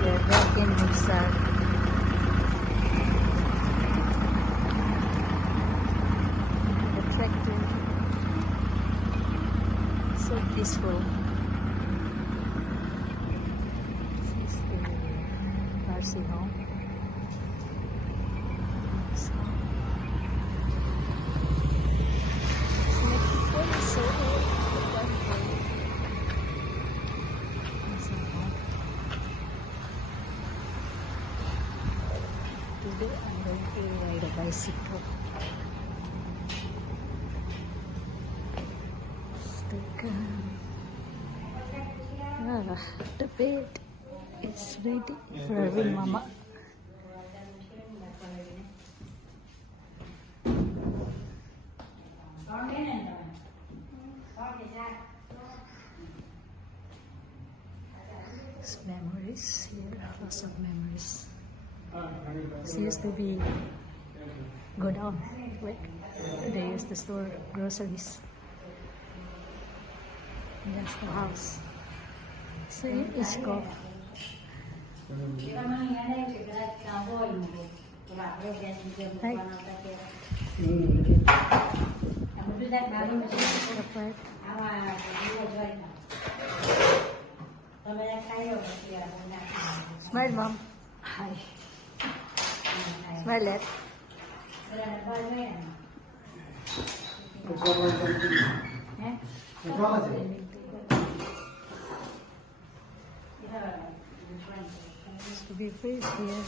We're back in Mugsar. The tractor. So peaceful. This is the nursing home. So, so today I'm going to ride a bicycle. The bed is ready for Arvind Mama. Memories here, lots of memories. This used to be go down, like they used to store groceries. And that's the house. So it's called. Smile, Mom. Hi. Smile, Ed. Used to be fish here.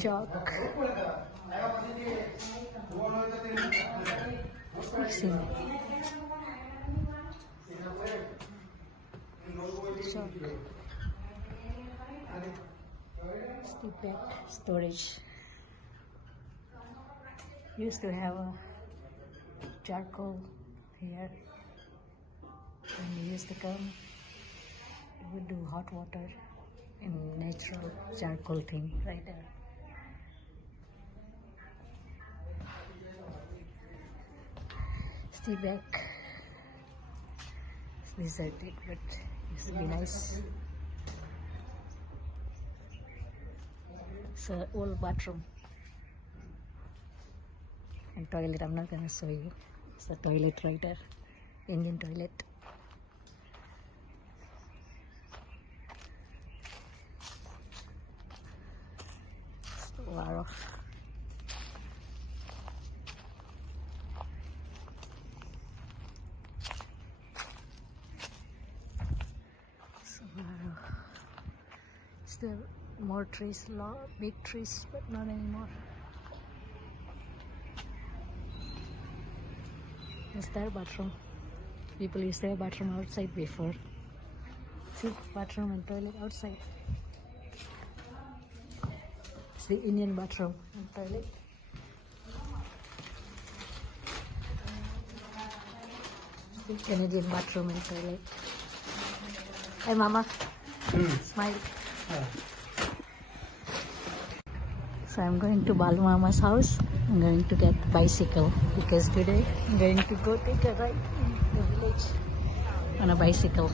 Chalk. Mixing. Chalk. Step back storage. Used to have a charcoal here. When we used to come, we would do hot water in natural charcoal thing right there. Stay back. It's deserted, but it used to be nice. It's an old bathroom and toilet. I'm not gonna show you. It's the toilet right there, Indian toilet. Wow. Still more trees, big trees, but not anymore. It's their bathroom. People used to have bathroom outside before. See, bathroom and toilet outside. It's the Indian bathroom and toilet. It's the Canadian bathroom and toilet. Hey, Mama. Smile. So I'm going to Balu Mama's house. I'm going to get the bicycle because today I'm going to go take a ride in the village on a bicycle.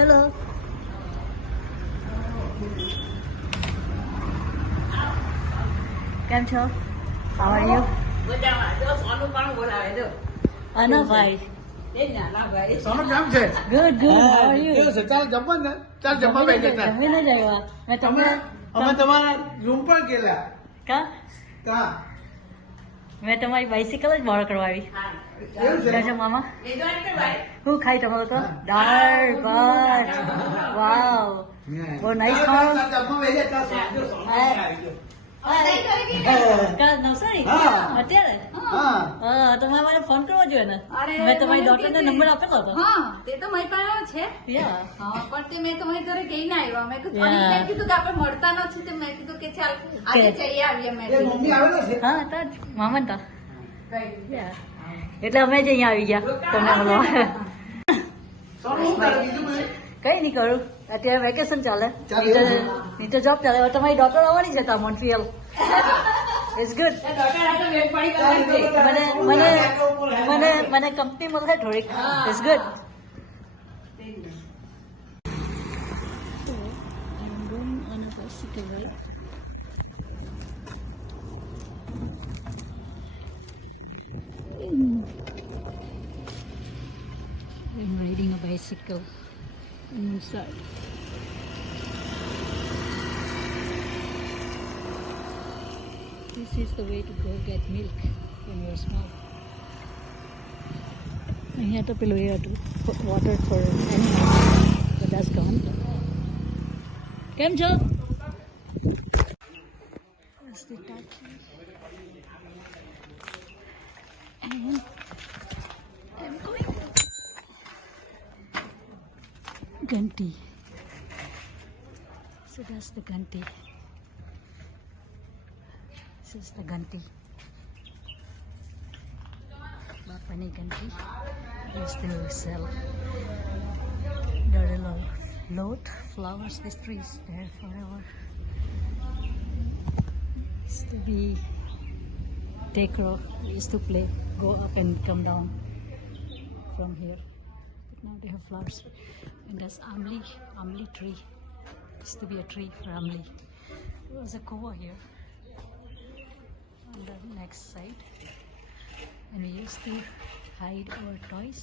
Hello. Cam cho? How are you? Ano bhai? Good, good. How are you? જમી ન જાય મેં તમને અમે તમારા રૂમ પર ગયેલા કા કા મેં તમારી બાઇસિકલ જ ભાડો કરવાવી એવું મામા શું ખાઈ તમારું તો દાળ ભાત વાવ બહુ નાઈસ ખાવાનું નવસારી હા. અત્યારે હા હા તો મારે ફોન કરવો જોઈએ ને અરે, મેં તમારી મને ડોટરને કીધું. નંબર આપેલો હતો હા તે તો મારી પાસે છે યા હા પણ તે મેં તમારી ઘરે કહીને આવ્યા મેં કીધું Yeah. અને મેં કીધું કે આપણે મળતા નથી તે મેં કીધું કે ચાલ આજે Okay. જઈ આવીએ મેં એ મમ્મી આવેલો છે હા તા મામા તા Right. યા એટલે અમે જ અહીંયા આવી ગયા તમને મળવા શું કરે બીજું બધું? કઈ નહીં કરું અત્યારે વેકેશન ચાલે ચાલે. નીચે જોબ ચાલે હવે તમારી ડોટર આવવાની છે તા મોન્ટ્રીયલ ઇટ્સ ગુડ મને મને મને મને કંપની મળે થોડીક it's good on a bicycle ride. I'm riding a bicycle inside. This is the way to go get milk when you're small. અહીંયા તો પેલું એ હતું water for animals but that's gone. કેમ છો? That's the taxi. And I'm going. Ganti. So that's the Ganti. This is the Ganti. Bapani Ganti. Used to sell there are lot flowers. This tree is there forever. Used to be taker. Used to play, go up and come down from here. But now they have flowers. And that's Amli tree. Used to be a tree for Amli. There was a koa here on the next side. And we used to hide our toys.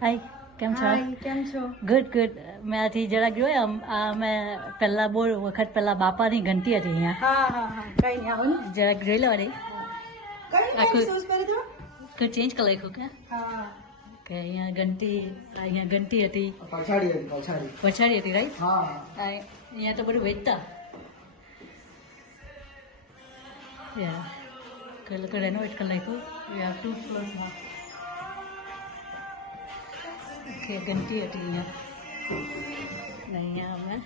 હાય કેમ છો કેમ છો good good મેં આથી જરાક જોયા મેં પહેલા બહુ વખત પહેલા બાપાની ઘંટી હતી અહીંયા હા હા હા કઈ નહીં આવો ને જરાક જોઈ લેવાની કઈ આખું- નહીં શૂઝ પહેરી દો કે ચેન્જ કરી નાખ્યું કે હા કે અહીંયા ઘંટી હતી પછાડી હતી, પછાડી પછાડી હતી રાઈટ હા અહીંયા તો બધું વેચતા યા કે લોકો રેનોવેટ કરી નાખ્યું વી હેવ 2 ફ્લોર્સ now કે ઘંટી હતી અહીંયા ને અહીંયા અમે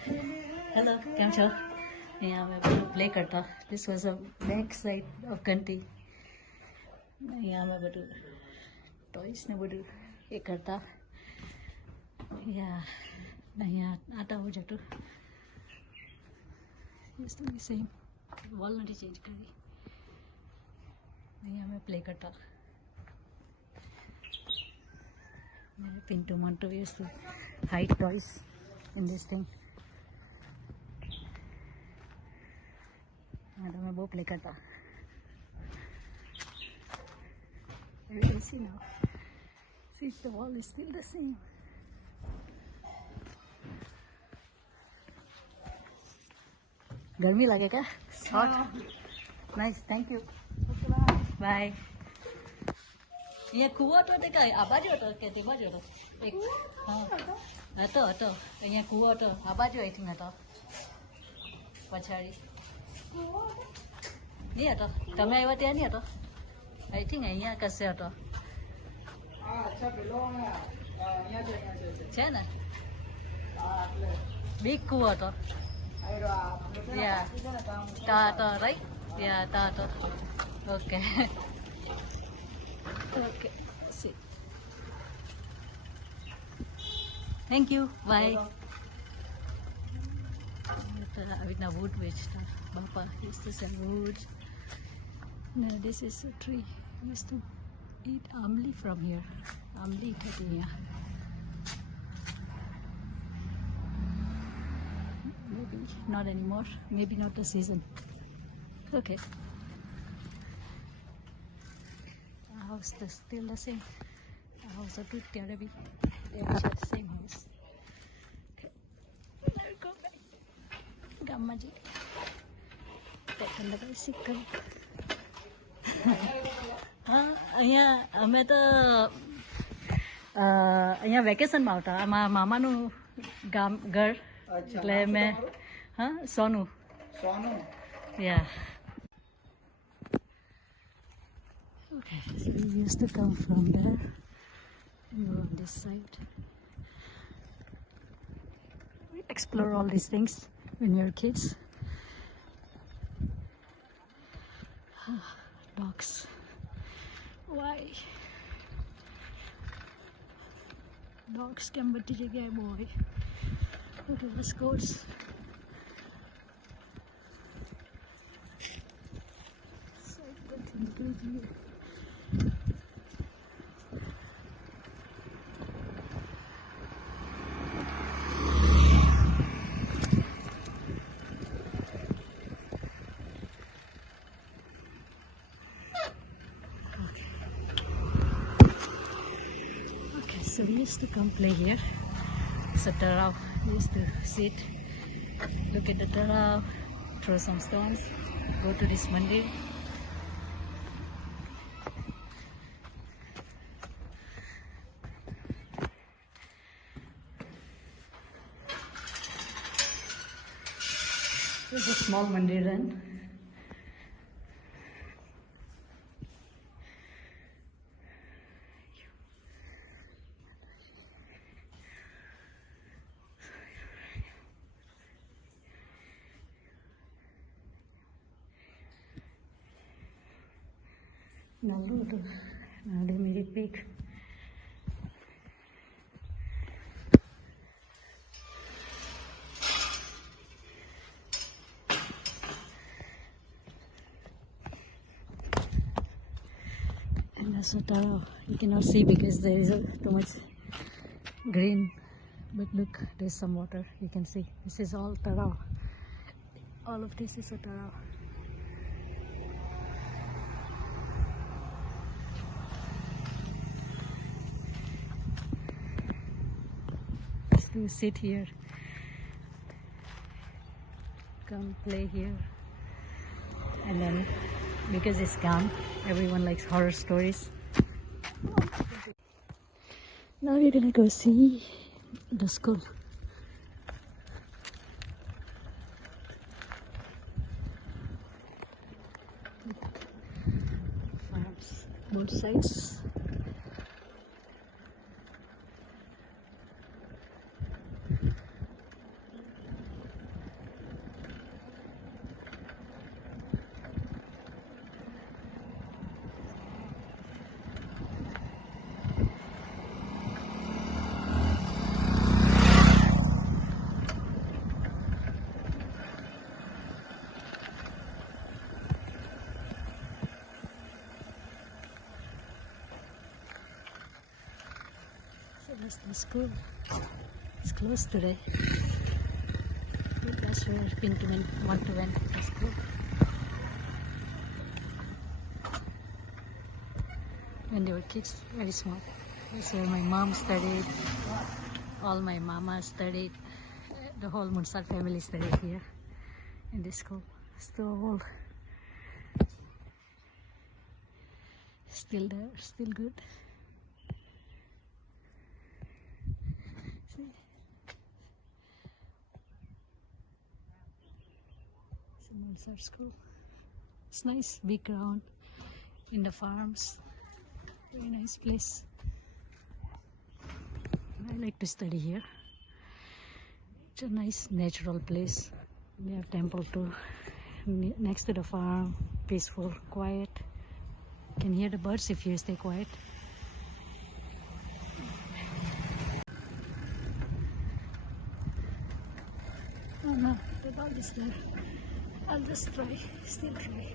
હેલો કેમ છો અહીંયા અમે બધું પ્લે કરતા this was a back side of ઘંટી અહીંયા અમે બધું ટોયસ ને બધું એ કરતા યા અહીંયા આટા હું જતું use to be same wall નથી ચેન્જ કરી અહીંયા અમે પ્લે કરતા Pinto Monto used to hide toys in this thing. And I'm about to play kata. You can see now. See if the wall is still the same. गर्मी लगे क्या? Hot. Nice. Thank you. Bye. અહીંયા કૂવો હતો તે કઈ આ બાજુ હતો કે તે બાજુ હતો એક હા હતો અહીંયા કૂવો હતો આ બાજુ આઈ થિંક હતો પછાડી નહીં હતો તમે આવ્યા ત્યાં નહીં હતો આઈ થિંક અહીંયા કશે હતો હા અચ્છા પેલો અહીંયા છે ને હા એટલે બિગ કૂવો હતો આયરો આ યા તા હતો રાઈટ યા તા હતો okay Okay, see. Thank you. Bye. With the wood વેચતા Papa used to sell wood. No, this is a tree. We used to eat amli from here. Amli thati here. Maybe not anymore. Maybe not the season. Okay. House is still the same. House હતું ત્યારે બી ત્યાં છે same house. ગામમાં જઈએ પેટ્રોલ લગાવી શીખ. હા અહીંયા અમે તો અહીંયા વેકેશનમાં આવતા. અમારા મામાનું ઘર એટલે મેં હા સોનું સોનું. Yeah. Okay, so we used to come from there and go on this side. We explore all these things when we were kids. Dogs. Why? Dogs can be a boy. Okay, let's go. So we used to come play here. It's a tarao. We used to sit, look at the tarao, throw some stones, go to this mandir. There's a small mandir then. Now they made it big. And that's what you cannot see because there is too much green. But look, there's some water. You can see this is all tarao. All of this is a tarao. To sit here, come play here, and then because it's calm, everyone likes horror stories. Now we're gonna go see the school. Farms, both sides. That's the school. It's closed today. That's where Pinky want to went to school. When they were kids, very small. That's where my mom studied. All my mamas studied. The whole Munsal family studied here in this school. Still old. Still there, still good. Our school. It's nice, big ground in the farms. Very nice place. I like to study here. It's a nice natural place. We have temple too. Next to the farm, peaceful, quiet. You can hear the birds if you stay quiet. Oh no, the dog is there. I'll just try, still try.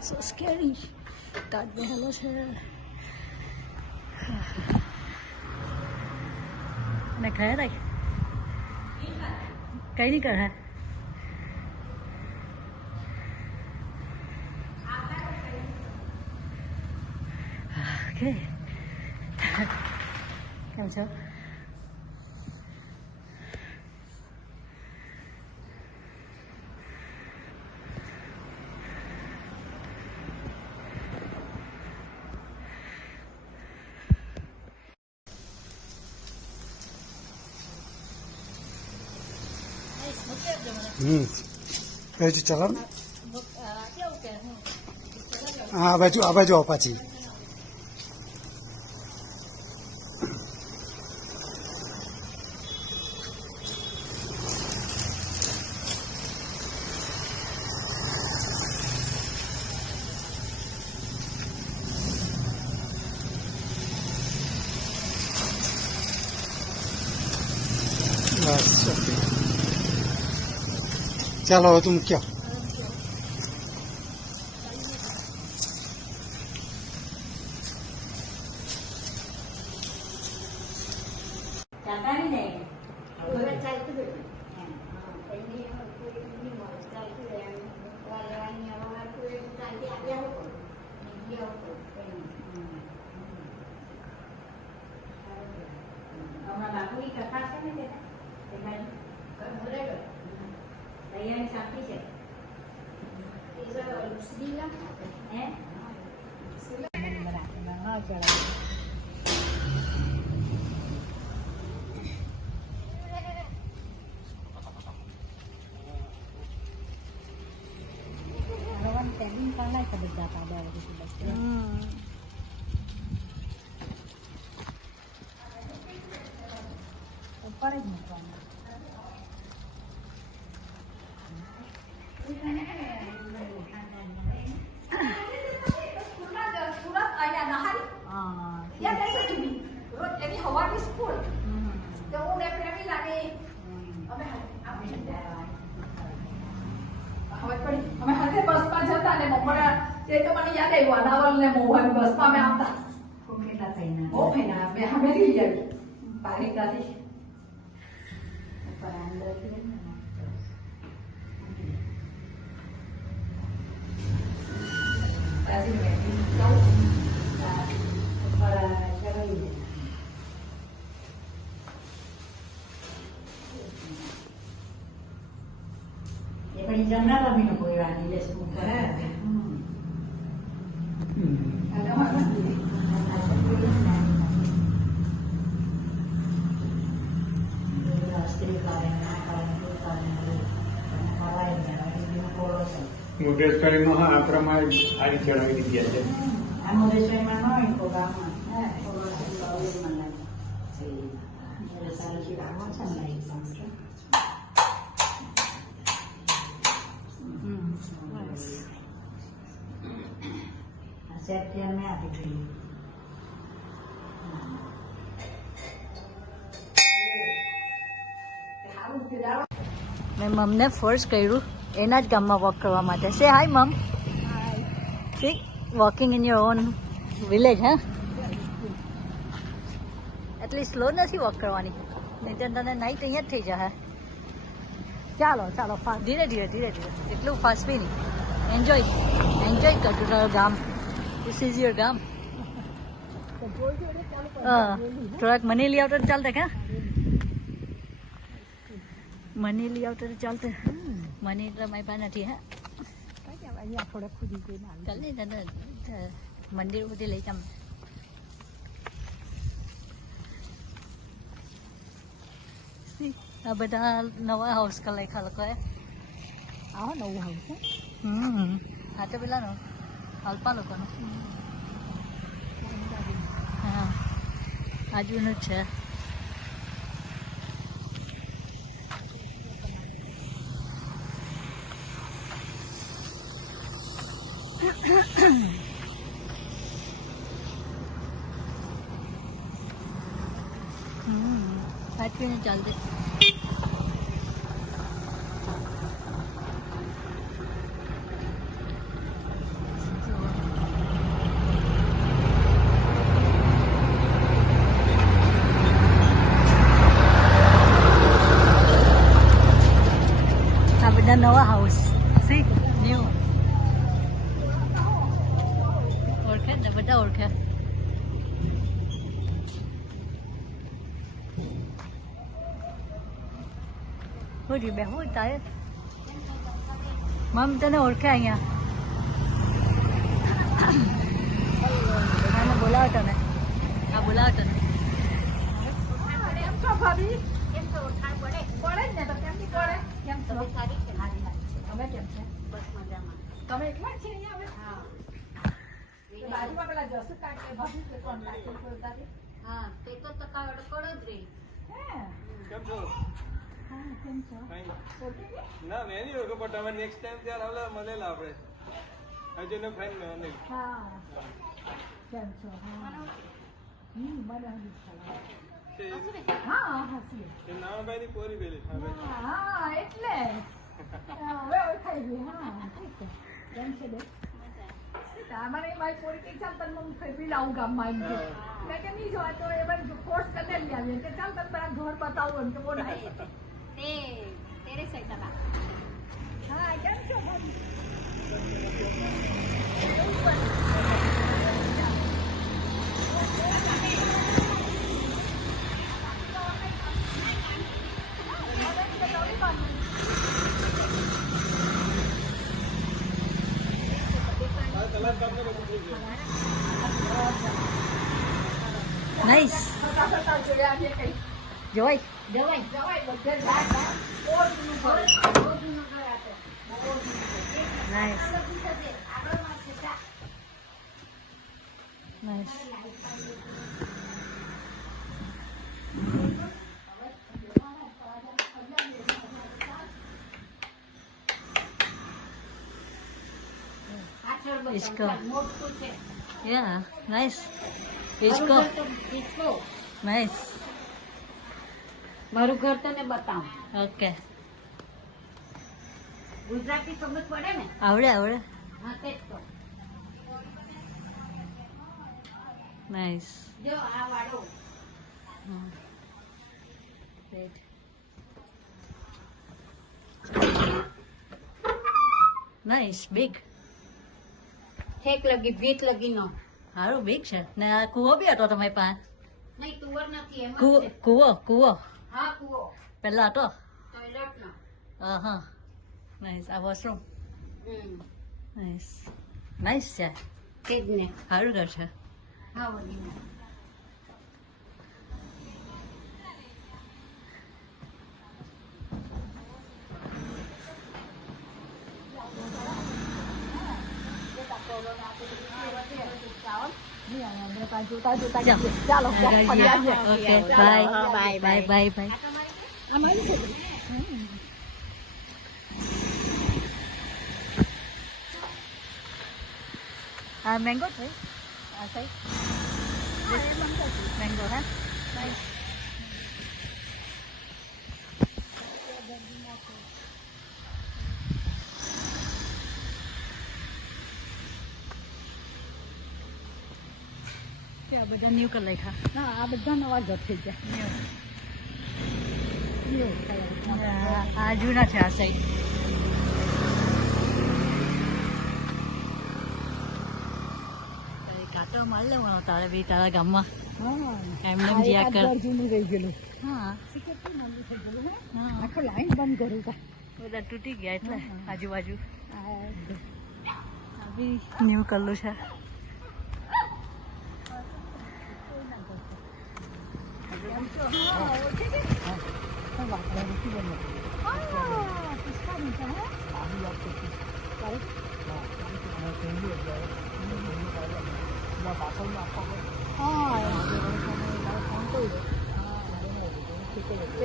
So scary. God behala siya. Này khé đây. Cái đi cờ hả? Okay કેમ છો? બાજુ ચલાવ ને. હા આ બાજુ આવો પાછી. બસ ઓકે ચાલો હવે તું મૂક્યો. ઉપર જ મૂકવાના. અમે હાથે બસમાં જતા ને બપોરે તે તો મને યાદ આવ્યું અનાવલ ને મોહન બસમાં અમે આવતા. કેટલા થઈને બહુ મહિના અમે અમે લઈ આવી પાલિકાથી. ઉપર અંદર તાજી મેગી ખાઉં. ઉપર ચલાવી દે. એ પણ જનરલ અમીનો કોઈ વાગી જશે ઉપર. મુગેશ્વરીમાં હા આ પ્રમાણે આડી ચડાવી દીધી છે. આ મોરેશ્વરીમાં ન હોય પ્રોગ્રામમાં સારું છે રાખવા છે ને લાઈટ સેટ મેં આપી દીધી. મેં મમને ફોર્સ કર્યું એના જ ગામમાં વોક કરવા માટે. સે હાય મમ. C walking in your own village. હા એટલી સ્લો નથી વોક કરવાની, નહીં તો તને નાઈટ અહીંયા જ થઈ જાય. ચાલો ચાલો ફાસ્ટ, ધીરે ધીરે ધીરે ધીરે, એટલું ફાસ્ટ બી નહીં. એન્જોય કરતું તારું ગામ. ધીસ ઇઝ યોર ગામ. થોડાક મને લઈ આવતો ચાલતા ક્યાં મને લઈ આવતો તો ચાલતે. મને એટલે મારી પાસે નથી. હા ચાલ ને તને મંદિર સુધી લઈ જામ. આ બધા નવા હાઉસ કલાઈ લોકોએ. આવો નવું હાઉસ. હા તો પેલા નો અલ્પા લોકોનું. હા આજુનું જ છે. સાચવીને ચાલते. આ બધા નવા હાઉસ સી ન્યુ ઓળખે ને બધા ઓળખે. શું થયું બેહું તારે મમ તને ઓળખે અહીંયા આને બોલાવો તને આ બોલાવો તને કેમ છો ભાભી? કેમ છો? ઓળખાણ પડે? પડે જ ને તો કેમ નહીં પડે? કેમ છો? સારી છે. તમે કેમ છે? બસ મજામાં. તમે એકલા જ છે અહીંયા હવે? હા. બાજુમાં પેલા જસુ કાકા ભાભી કે કોણ કાકી બોલતા હતી? હા તે તો તકાવડ પડો જ રહી. હે? કેમ છો? હા, કેમ છો? ફાઇન. ઓળખી ગયા? ના મેં નહીં ઓળખો પણ તમે નેક્સ્ટ ટાઈમ ત્યારે આવલા મળેલા આપણે હજુ ને ફાઇન મેં નહીં હા. કેમ છો? હા. મને હજી ખ્યાલ આવે. તે હા, હસી. એ નાણાભાઈની પોરી પેલી હા હા, એટલે. હવે ઓળખાઈ ગઈ. હા, ઠીક છે. કેમ છે બેન? મને મારી પોરી કે ચાલ તને હું ફેરવી લાવું ગામમાં એમ કે મેં કે નહીં જોવા તો એ મને ફોર્સ કરીને લઈ આવી કે ચાલ તને પેલા ઘર બતાવું એમ કે બોલ તેરે સૈતા હા કેમ છો ભાભી? નાઈસ જોવાય જવાય બધે જાય ઓર નું ઘર આપે નાઈસ નાઈસ इसको yeah nice इसको nice મારું ઘર તને બતાવું. ઓકે ગુજરાતી સમજ પડે ને? આવડે આવડે હા તે જ તો. નાઈસ જો આ વાળો નાઈસ બિગ ઠેક લગી ભીત લગી નો. સારું બિગ છે ને આ કૂવો બી હતો તમારી પાસે નહીં તુવર નથી એમ કૂવો કૂવો કૂવો હા કુવો પહેલા હતો ટોયલેટ નો. હા નાઈસ આ વોશરૂમ હમ નાઈસ નાઈસ છે તે જ ને. સારું ઘર છે હા વળી ને. જોતા જોતા જાઓ. ચાલો ફરી આવીએ. Okay bye bye bye bye આ મેંગો છે આ સાઈડ મેંગો હા નાઈસ આ બધા ન્યુ કલર નાખ્યા ના આ બધા નવા ઘર થઈ ગયા. આ જૂના છે આ સાઈડ કાચો મારી લેવાનો તારે બી તારા ગામમાં એમને એમ જ્યાં કર જૂનું રહી ગયેલું. હા કેટલું નાનું થઈ ગયેલું ને? હા આખો લાઈન બંધ કર્યું હતા. બધા તૂટી ગયા એટલે આજુબાજુ આ આ બી ન્યુ કલર છે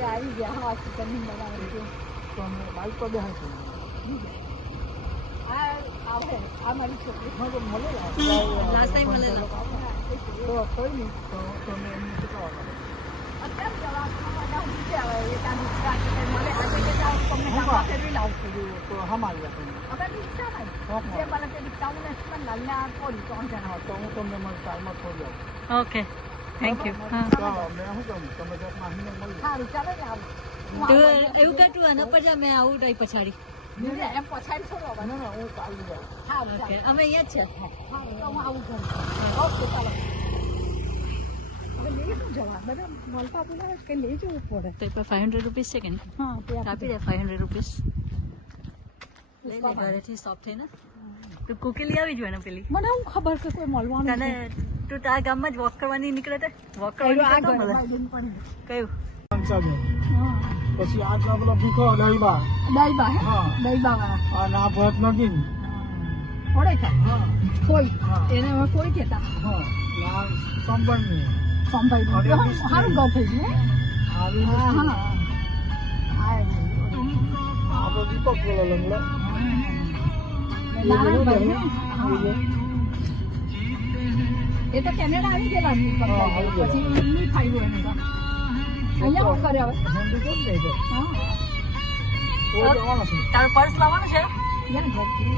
આવી ગયા હા ચિકન બાઈક પર બેસે આવે આ મારી છોકરી મળેલા લાસ્ટ ટાઈમ મળેલા તો કોઈ નહીં તો તમે એમને શીખવા અત્યારે જવા નીચે આવે એકાની મળે આજે કે જાઓ તમને ગામમાં ફેરવી લાવશું તો હમારી વાત હવે રિક્ષા નહીં જે મને તે રિક્ષાનું ને લાલના થોડી 3 જણા તો હું તમને મારા ટાઈમમાં છોડી આવું ઓકે થેન્ક યુ હા મેં શું કહું તમે જતમાં અહીં મળી સારું ચાલો ને આવું તું એવું કરતું અને પછી અમે આવું તઈ પછાડી એમ પછાડી છોડો ના ના હું ચાલી જાઉં સારું ઓકે અમે અહીંયા જ છે હા તો હું આવું ઘર ઓકે ચાલો જવા બધા મળતા પેલા કે લઈ જવું પડે તો એ પર 500 રૂપીસ છે કે નહીં હા તે આપી દે 500 રૂપીસ લઈ લે ઘરેથી સ્ટોપ થઈને તું કુકી લઈ આવી જોઈએ ને પેલી મને હું ખબર કે કોઈ મળવાનું તને તું તારા ગામમાં જ વોક કરવાની નીકળે તે વોક કરવાની આ નીકળે ઘર મળે પડી કયું હા પછી આ પેલો ભીખો લઈબા દઈબા હે હા. દઈબા વાળા અને આ ભરત નગીન પડે છે હા કોઈ હા. એને હવે કોઈ કહેતા હા આ સંબંધ સંભાઈ અરે, દીધું સારું ઘર થઈ ગયું હે? આવી હા હા આપણે દીપક બોલો લંગડો નારાયણભાઈ ને? હા. એ તો કેનેડા આવી ગયેલા હા, આવી ગયેલા. પછી નહીં ફાવ્યું એને તો અહીંયા શું કરે હવે હિન્દી કેમ નહીં તો હા કોઈ જવાનું છે તારું પર્સ લાવવાનું છે યા ઘરથી